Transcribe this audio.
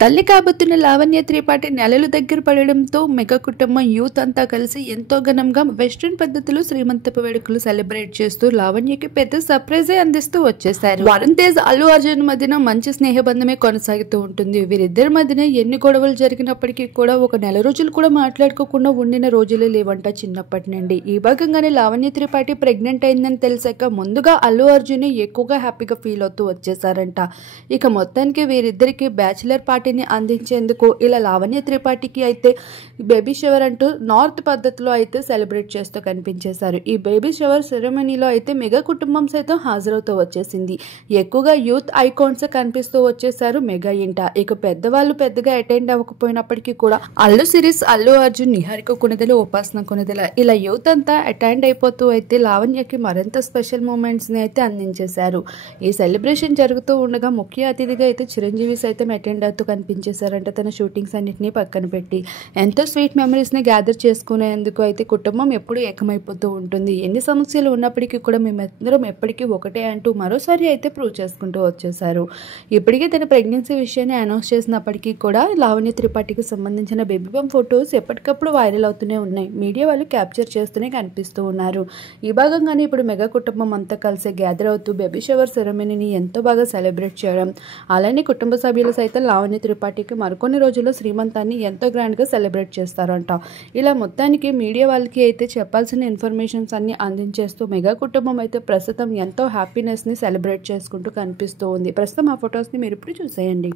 తల్లి కాబోతున్న లావణ్య త్రిపాఠి నెలలు దగ్గర పడడంతో మెగా కుటుంబం యూత్ అంతా కలిసి ఎంతో ఘనంగా వెస్ట్రన్ పద్ధతిలో శ్రీమంతపు వేడుకలు సెలబ్రేట్ చేస్తూ లావణ్యకి పెద్ద సర్ప్రైజ్ అందిస్తూ వచ్చేసారు. వరుణ్ తేజ్ అల్లు అర్జున్ మధ్యన మంచి స్నేహబంధమే కొనసాగుతూ ఉంటుంది. వీరిద్దరి మధ్యన ఎన్ని గొడవలు జరిగినప్పటికీ కూడా ఒక నెల రోజులు కూడా మాట్లాడుకోకుండా ఉండిన రోజులే లేవంట చిన్నప్పటి నుండి. ఈ భాగంగానే లావణ్య త్రిపాఠి ప్రెగ్నెంట్ అయిందని తెలిసాక ముందుగా అల్లు అర్జున్ ఎక్కువగా హ్యాపీగా ఫీల్ అవుతూ వచ్చేసారంట. ఇక మొత్తానికి వీరిద్దరికి బ్యాచిలర్ పార్టీని అందించేందుకు ఇలా లావణ్య త్రిపాఠికి అయితే బేబీ షవర్ అంటూ నార్త్ పద్ధతిలో అయితే సెలబ్రేట్ చేస్తూ కనిపించేశారు. ఈ బేబీ షవర్ సెరమనీలో అయితే మెగా కుటుంబం సైతం హాజరవుతూ వచ్చేసింది. ఎక్కువగా యూత్ ఐకాన్స్ కనిపిస్తూ వచ్చేసారు మెగా ఇంట. ఇక పెద్దవాళ్ళు పెద్దగా అటెండ్ అవ్వకపోయినప్పటికీ కూడా అల్లు సిరీస్, అల్లు అర్జున్, నిహారిక కొనిదెల, ఉపాసన కొనిదెల ఇలా యూత్ అంతా అటెండ్ అయిపోతూ అయితే లావణ్యకి మరింత స్పెషల్ మూమెంట్స్ ని అయితే అందించేశారు. ఈ సెలబ్రేషన్ జరుగుతూ ఉండగా ముఖ్య అతిథిగా అయితే చిరంజీవి సైతం అటెండ్ అవుతూ కనిపించేశారంటే తన షూటింగ్స్ అన్నింటినీ పక్కన పెట్టి ఎంతో స్వీట్ మెమరీస్ ని గ్యాదర్ చేసుకునేందుకు అయితే కుటుంబం ఎప్పుడూ ఏకమైపోతూ ఉంటుంది. ఎన్ని సమస్యలు ఉన్నప్పటికీ కూడా మేమందరం ఎప్పటికీ ఒకటే అంటూ మరోసారి అయితే ప్రూవ్ చేసుకుంటూ వచ్చేసారు. ఇప్పటికే తన ప్రెగ్నెన్సీ విషయాన్ని అనౌన్స్ చేసినప్పటికీ కూడా లావణ్య త్రిపాఠికి సంబంధించిన బేబీ బంప్ ఫొటోస్ ఎప్పటికప్పుడు వైరల్ అవుతూనే ఉన్నాయి. మీడియా వాళ్ళు క్యాప్చర్ చేస్తూనే కనిపిస్తూ ఉన్నారు. ఈ భాగంగానే ఇప్పుడు మెగా కుటుంబం అంతా కలిసి గ్యాదర్ అవుతూ బేబీ షవర్ సెరమనీని ఎంతో బాగా సెలబ్రేట్ చేయడం, అలానే కుటుంబ సభ్యులు సైతం లావణ్య త్రిపాఠికి మరికొన్ని రోజుల్లో శ్రీమంతాన్ని ఎంతో గ్రాండ్గా సెలబ్రేట్ చేస్తారంట. ఇలా మొత్తానికి మీడియా వాళ్ళకి అయితే చెప్పాల్సిన ఇన్ఫర్మేషన్స్ అన్ని అందించేస్తూ మెగా కుటుంబం అయితే ప్రస్తుతం ఎంతో హ్యాపీనెస్ని సెలబ్రేట్ చేసుకుంటూ కనిపిస్తూ ఉంది. ప్రస్తుతం ఆ ఫొటోస్ని మీరు ఇప్పుడు చూసేయండి.